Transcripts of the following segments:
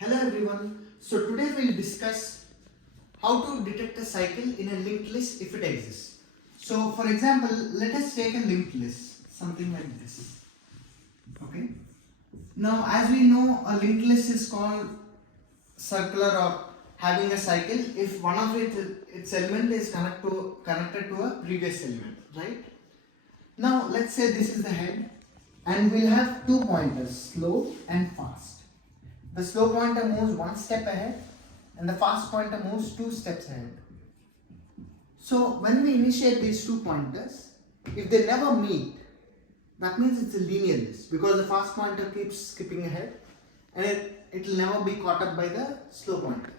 Hello everyone. So today we'll discuss how to detect a cycle in a linked list if it exists. So for example, let us take a linked list, something like this. Okay. Now as we know, a linked list is called circular or having a cycle if one of its element is connected to a previous element, right? Now let's say this is the head and we'll have two pointers, slow and fast. The slow pointer moves one step ahead and the fast pointer moves two steps ahead. So when we initiate these two pointers, if they never meet, that means it's a linear list because the fast pointer keeps skipping ahead and it will never be caught up by the slow pointer.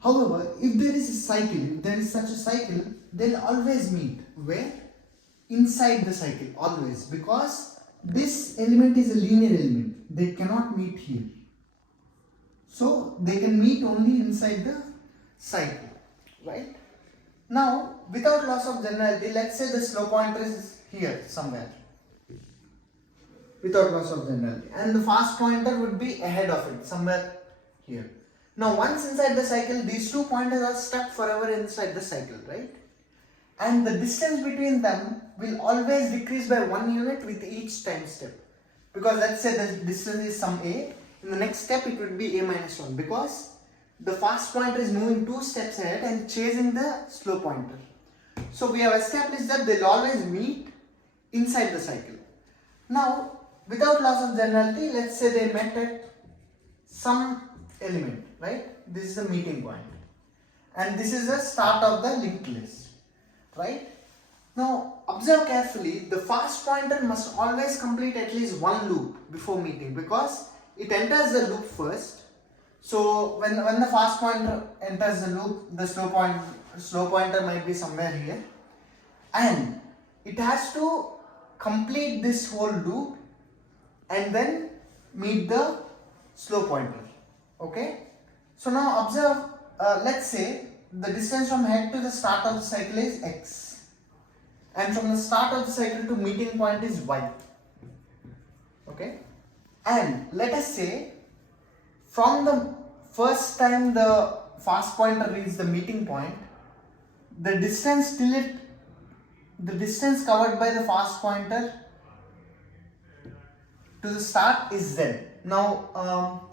However, if there is a cycle, if there is such a cycle, they'll always meet. Where? Inside the cycle, always, because this element is a linear element. They cannot meet here. So they can meet only inside the cycle, right? Now, without loss of generality, let's say the slow pointer is here somewhere, without loss of generality, and the fast pointer would be ahead of it, somewhere here. Now, once inside the cycle, these two pointers are stuck forever inside the cycle, right? And the distance between them will always decrease by 1 unit with each time step. Because let's say the distance is some a, in the next step it would be a minus 1 because the fast pointer is moving 2 steps ahead and chasing the slow pointer. So we have established that they'll always meet inside the cycle. Now, without loss of generality, let's say they met at some element, right? This is the meeting point. And this is the start of the linked list, right? Now, observe carefully, the fast pointer must always complete at least one loop before meeting because it enters the loop first. So when the fast pointer enters the loop, the slow pointer might be somewhere here, and it has to complete this whole loop and then meet the slow pointer. Okay. So now observe. Let's say the distance from head to the start of the cycle is x, and from the start of the cycle to meeting point is y. Okay. And let us say from the first time the fast pointer reaches the meeting point, the distance covered by the fast pointer to the start is z. Now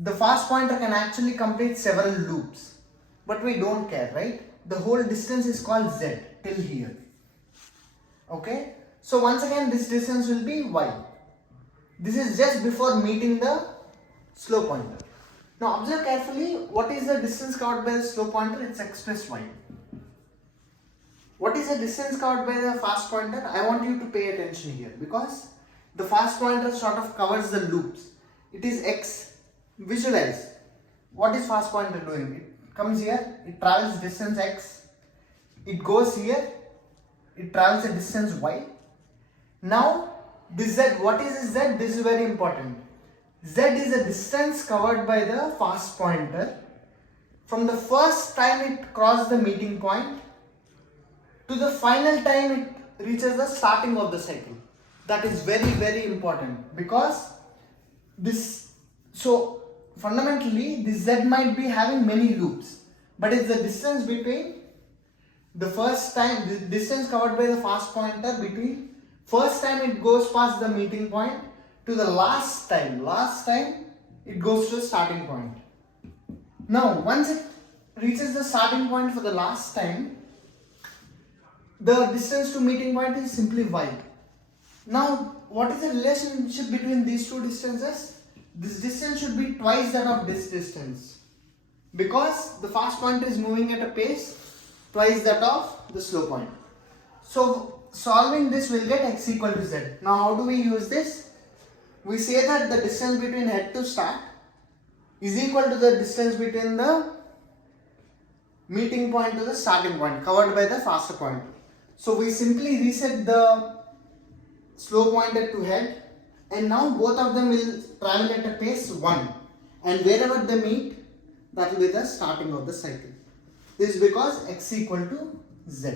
the fast pointer can actually complete several loops, but we don't care, right? The whole distance is called z till here. Okay, so once again this distance will be y. This is just before meeting the slow pointer. Now observe carefully, what is the distance covered by the slow pointer? It's x plus y. What is the distance covered by the fast pointer? I want you to pay attention here because the fast pointer sort of covers the loops. It is x. Visualize. What is fast pointer doing? It comes here, it travels distance x, it goes here, it travels a distance y. Now this z, what is this z? This is very important. Z is the distance covered by the fast pointer from the first time it crossed the meeting point to the final time it reaches the starting of the cycle. That is very, very important because this, so fundamentally this z might be having many loops, but it's the distance between the first time, the distance covered by the fast pointer between first time it goes past the meeting point to the last time it goes to the starting point. Now once it reaches the starting point for the last time, the distance to meeting point is simply y. Now what is the relationship between these two distances? This distance should be twice that of this distance because the fast pointer is moving at a pace twice that of the slow pointer. So solving this will get x equal to z. Now how do we use this? We say that the distance between head to start is equal to the distance between the meeting point to the starting point covered by the faster pointer. So we simply reset the slow pointer to head and now both of them will travel at a pace 1, and wherever they meet, that will be the starting of the cycle. This is because x equal to z.